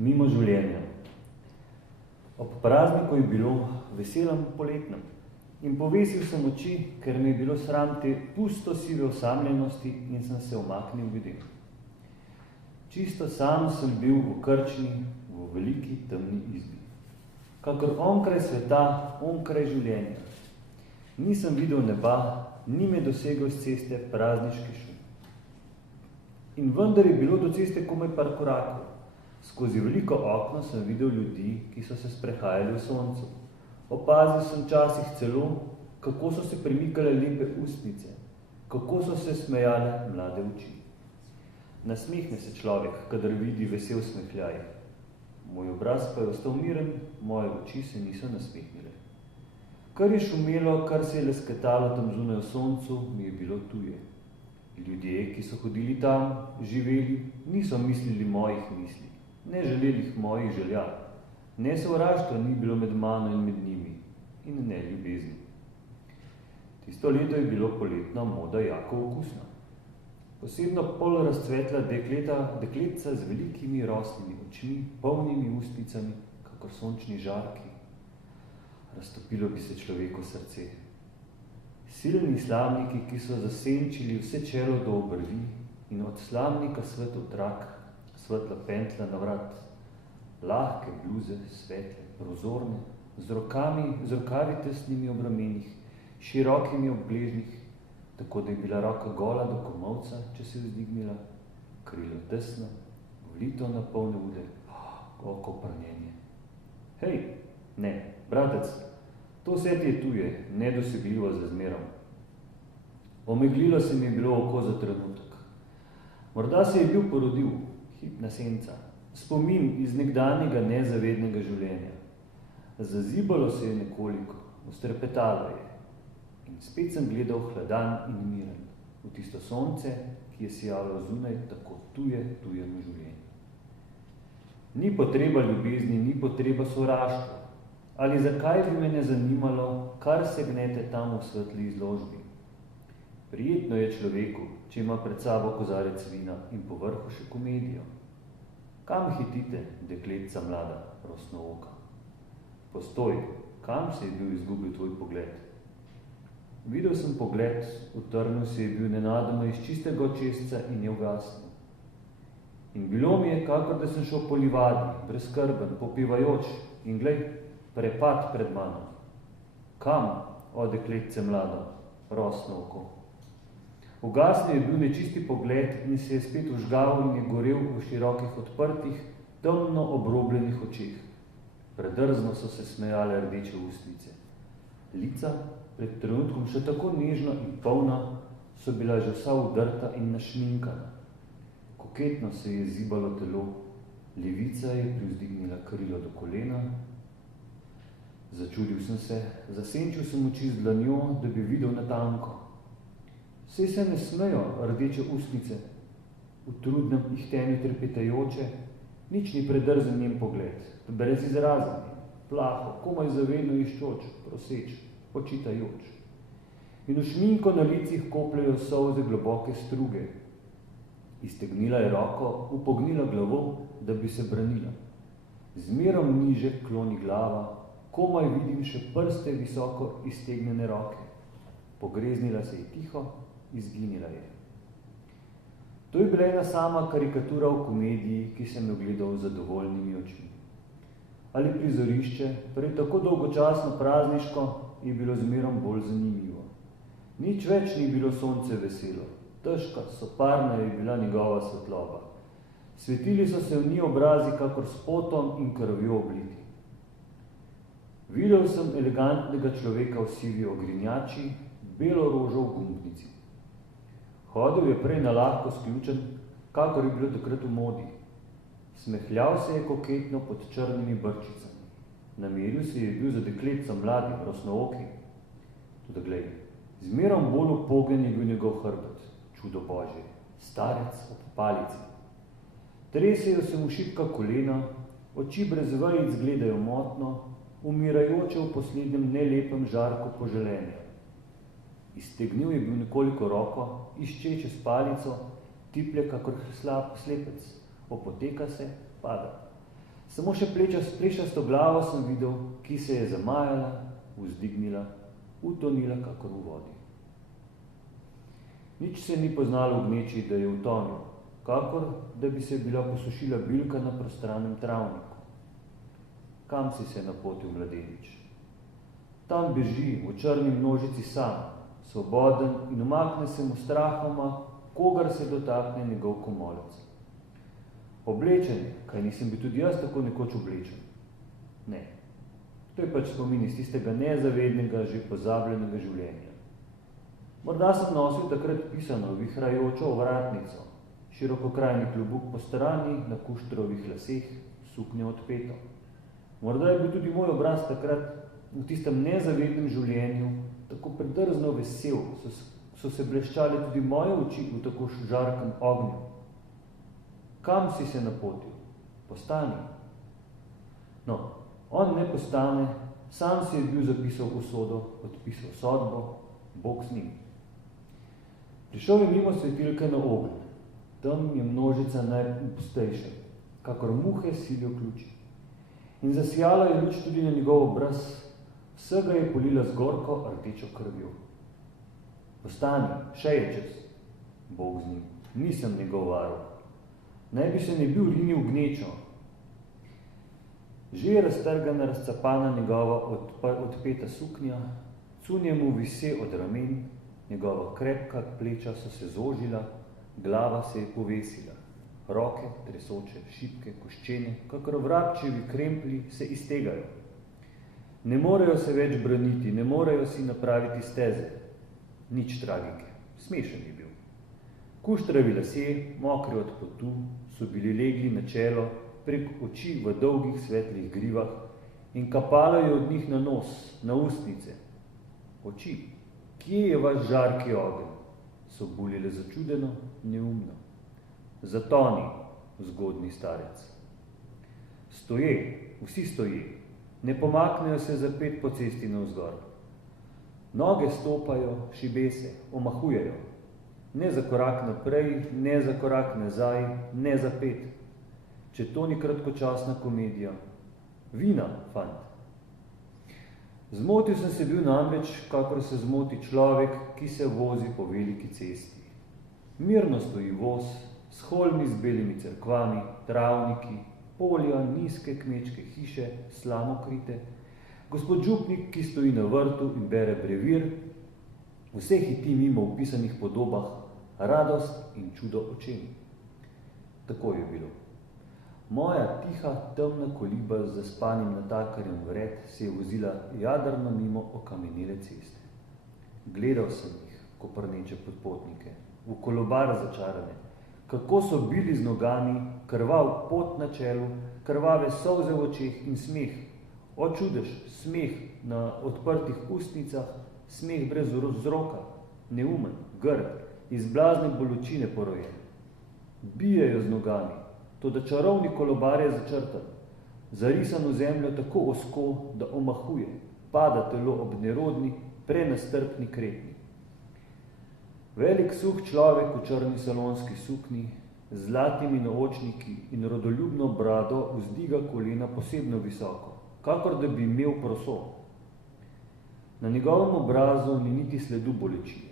mimo življenja. Ob prazniku je bilo veselem poletnem in povesil sem oči, ker mi je bilo sram te pusto sive osamljenosti in sem se umaknil ljudem. Čisto sam sem bil v krčni, v veliki temni izbi. Kakor onkraj sveta, onkraj življenja. Nisem videl neba, ni me dosegel z ceste prazniški šum. In vendar je bilo do ceste komaj par korakov. Skozi veliko okno sem videl ljudi, ki so se sprehajali v soncu. Opazil sem časih celo, kako so se premikale lepe ustnice, kako so se smejale mlade oči. Nasmehne se človek, kadar vidi vesel smehljaj. Moj obraz pa je ostal miren, moje oči se niso nasmehnile. Kar je šumelo, kar se je lesketalo tam zunaj v soncu, mi je bilo tuje. Ljudje, ki so hodili tam, živeli, niso mislili mojih misli, ne želelih mojih želja. Ne sovraštva ni bilo med mano in med njimi, in ne ljubezni. Tisto leto je bilo poletna moda jako okusna. Posebno pol razcvetla dekletca z velikimi roslimi očmi, polnimi ustnicami, kakor sončni žarki. Raztopilo bi se človeku srce. Silni slamniki, ki so zasenčili vse čelo do obrvi in od slamnika svetl trak, svetla pentla na vrat, lahke bluze, svetle, prozorne, z rokavi tesnimi ob ramenih, širokimi ob gležnih, tako da je bila roka gola do komolca, če se je vzdignila, krilo tesno, vlito na polne ude, oko prnjenje. Hej, ne, bratec, to vse ti je tuje, nedosegljivo za zmerom. Omeglilo se mi je bilo oko za trenutek. Morda se je bil porodil, hipna senca, spomin iz nekdanjega nezavednega življenja. Zazibalo se je nekoliko, ustrepetalo je. In spet sem gledal hladan in miren v tisto sonce, ki je sijalo zunaj tako tujemu življenju. Ni potreba ljubezni, ni potreba sovraštva. Ali zakaj bi me ne zanimalo, kar se gnete tam v svetli izložbi? Prijetno je človeku, če ima pred sabo kozarec vina in po vrhu še komedijo. Kam hitite, dekletca mlada, rosnooka? Postoj, kam se je bil izgubil tvoj pogled? Videl sem pogled, utrnil se je bil nenadoma iz čistega očesca in je ugasnil. In bilo mi je, kakor da sem šel po livadi, brezskrben, popivajoč, in glej, prepad pred mano. Kam, o dekletce mlado, rosno oko? Ugasnil je bil nečisti pogled in se je spet užgal in je gorel v širokih odprtih, temno obrobljenih očeh. Predrzno so se smejale rdeče ustnice. Lica, pred trenutkom še tako nežna in polna, so bila že vsa udrta in našminkana. Koketno se je zibalo telo, levica je privzdignila krilo do kolena. Začudil sem se, zasenčil sem oči z dlanjo, da bi videl natanko. Saj se ne smejo rdeče ustnice, v trudnem ihtenju trepetajoče, nič ni predrzen njen pogled, brez izrazen, plaho, komaj zavedno iščoč, proseč, počitajoč. In v šminko na licih kopljajo solze globoke struge. Iztegnila je roko, upognila glavo, da bi se branila. Zmerom niže kloni glava, komaj vidim še prste visoko iztegnjene roke. Pogreznila se je tiho, izginila je. To je bila ena sama karikatura v komediji, ki sem jo gledal z zadovoljnimi očmi. Ali prizorišče, prej tako dolgočasno prazniško, je bilo zmerom bolj zanimivo. Nič več ni bilo sonce veselo, težka, soparna je bila njegova svetloba. Svetili so se v njih obrazi kakor s potom in krvjo obliti. Videl sem elegantnega človeka v sivi ogrinjači, belo rožo v gumbnici. Hodil je prej na lahko sključen, kakor je bilo takrat v modi. Smehljal se je koketno pod črnimi brčicami. Nameril se je bil za dekletco mladi, rosnooki. Toda glej, zmerom bolj upogen je bil njegov hrbet, čudo božje, starec ob palici. Tresejo se mu šibka kolena, oči brez vejic gledajo motno, umirajoče v poslednjem nelepem žarku poželenja. Iztegnil je bil nekoliko roko, iščeče s palico, tiplje kakor slab slepec, opoteka se, pada. Samo še plešasto glavo sem videl, ki se je zamajala, vzdignila, utonila kakor v vodi. Nič se ni poznalo v gneči, da je utonil, kakor da bi se bila posušila bilka na prostranem travniku. Kam si se napotil, mladenič? Tam beži v črni množici sam, svoboden in umakne se mu strahoma, kogar se dotakne njegov komolec. Oblečen, kaj nisem bil tudi jaz tako nekoč oblečen? Ne, to je pač spomin iz tistega nezavednega, že pozabljenega življenja. Morda sem nosil takrat pisano vihrajočo ovratnico, širokokrajni klobuk po strani, na kuštrovih laseh, suknjo odpeto. Morda je bil tudi moj obraz takrat v tistem nezavednem življenju tako predrzno vesel, so se bleščale tudi moje oči v tako žarkem ognju. Kam si se napotil? Postani. No, on ne postane, sam si je bil zapisal usodo, odpisal sodbo, Bog z njim. Prišel je mimo svetilke na ogenj. Tam je množica najpustejša, kakor muhe silijo ključi. In zasijala je luč tudi na njegov obraz, vsega je polila z gorko rdečo krvjo. Postani, še je čas, Bog z njim, nisem njegov varuh. Naj bi se ne bil rinil v gnečo. Že je raztrgana, razcapana njegova odpeta suknja, cunje mu vise od ramen, njegova krepka pleča so se zožila, glava se je povesila, roke, tresoče, šipke, koščene, kakor vrabčevi kremplji se iztegajo. Ne morejo se več braniti, ne morejo si napraviti steze. Nič tragike, smešen je bil. Kuštravi lasje, mokri od potu, so bili legli na čelo, prek oči v dolgih svetlih grivah in kapalo je od njih na nos, na ustnice. Oči, kje je vaš žarki ogenj? So bulile začudeno, neumno. Zatoni, zgodni starec. Stoje, vsi stoje, ne pomaknejo se za pet po cesti navzgor. Noge stopajo, šibe se, omahujejo. Ne za korak naprej, ne za korak nazaj, ne za pet. Če to ni kratkočasna komedija. Vina, fant. Zmotil sem se bil namreč, kakor se zmoti človek, ki se vozi po veliki cesti. Mirno stoji voz, s holmi z belimi cerkvami, travniki, polja, nizke kmečke hiše, slamokrite, gospod župnik, ki stoji na vrtu in bere brevir, vse hiti mimo vpisanih podobah, radost in čudo očem. Tako je bilo. Moja tiha, temna koliba z zaspanim natakarjem vred se je vozila jadrno mimo okamenele ceste. Gledal sem jih, koprneče podpotnike, v kolobar začarane, kako so bili z nogami, krvav pot na čelu, krvave solze v očeh in smeh. O čudež, smeh na odprtih ustnicah, smeh brez vzroka, neumen, grd, iz blazne bolečine porojen. Bijejo z nogami, toda čarovni kolobar je začrtan, zarisan v zemljo tako ozko, da omahuje, pada telo ob nerodni, prenastrpni kretni. Velik suh človek v črni salonski sukni, z zlatimi naočniki in rodoljubno brado vzdiga kolena posebno visoko, kakor da bi imel proso. Na njegovem obrazu ni niti sledu bolečine.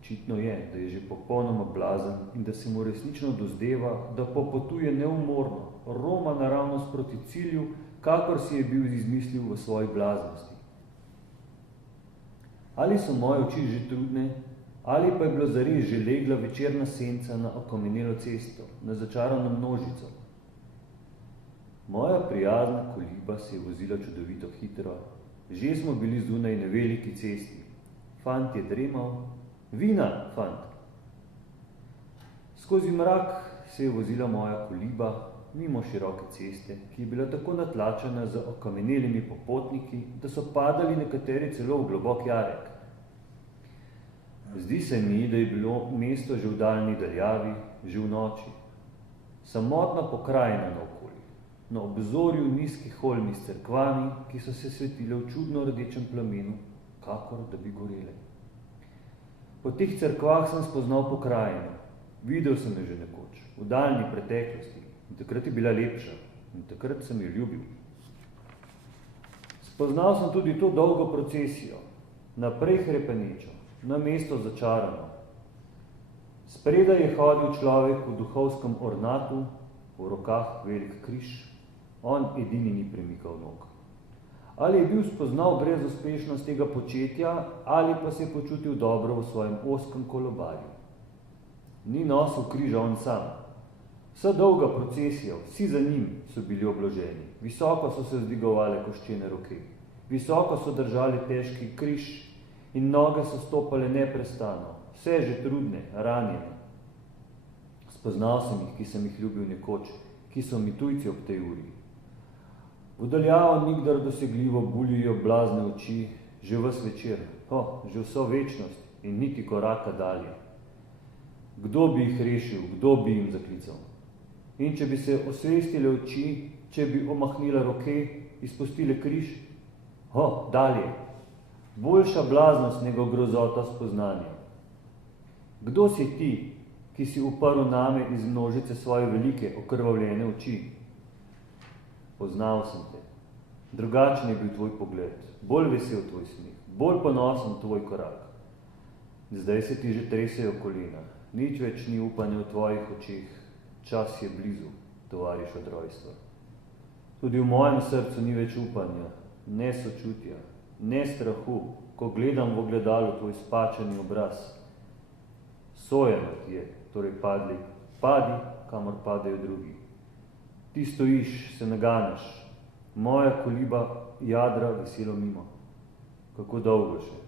Očitno je, da je že popolnoma blazen in da se mu resnično dozdeva, da popotuje neumorno, roma naravnost proti cilju, kakor si je bil izmislil v svoji blaznosti. Ali so moje oči že trudne, ali pa je bilo zares že legla večerna senca na okamenelo cesto, na začarano množico. Moja prijazna koliba se je vozila čudovito hitro, že smo bili zunaj na veliki cesti. Fant je dremal. Vina, fant! Skozi mrak se je vozila moja koliba, mimo široke ceste, ki je bila tako natlačena z okamenelimi popotniki, da so padali nekateri celo v globok jarek. Zdi se mi, da je bilo mesto že v daljni daljavi, že v noči. Samotna pokrajina naokoli, na obzorju nizkih holmi s cerkvami, ki so se svetile v čudno rdečem plamenu, kakor da bi gorele. Po teh cerkvah sem spoznal pokrajino. Videl sem jo že nekoč, v daljni preteklosti, in takrat je bila lepša. in takrat sem jo ljubil. Spoznal sem tudi to dolgo procesijo, naprej hrepenečo, na mesto začarano. Spredaj je hodil človek v duhovskem ornatu, v rokah velik križ, on edini ni premikal nog. Ali je bil spoznal brez uspešnost tega početja, ali pa se je počutil dobro v svojem oskem kolobarju. Ni nosil križa on sam. Vsa dolga procesija, vsi za njim so bili obloženi. Visoko so se vzdigovale koščene roke. Visoko so držali težki križ in noge so stopale neprestano, vse že trudne, ranjene. Spoznal sem jih, ki sem jih ljubil nekoč, ki so mi tujci ob tej uri. V daljavo nikdar dosegljivo buljijo blazne oči, že ves večer, že vso večnost in niti koraka dalje. Kdo bi jih rešil, kdo bi jim zaklical? In če bi se osvestile oči, če bi omahnile roke, izpustile križ, dalje, boljša blaznost nego grozota spoznanja. Kdo si ti, ki si uprl name iz množice svoje velike, okrvavljene oči? Poznal sem te. Drugačen je bil tvoj pogled, bolj vesel tvoj smeh, bolj ponosen tvoj korak. Zdaj se ti že tresejo kolena, nič več ni upanja v tvojih očeh, čas je blizu, tovariš od rojstva. Tudi v mojem srcu ni več upanja, ne sočutja, ne strahu, ko gledam v ogledalu tvoj spačeni obraz. Sojeno ti je, torej padi, kamor padajo drugi. Ti stojiš, se naganjaš, moja koliba jadra veselo mimo. Kako dolgo še?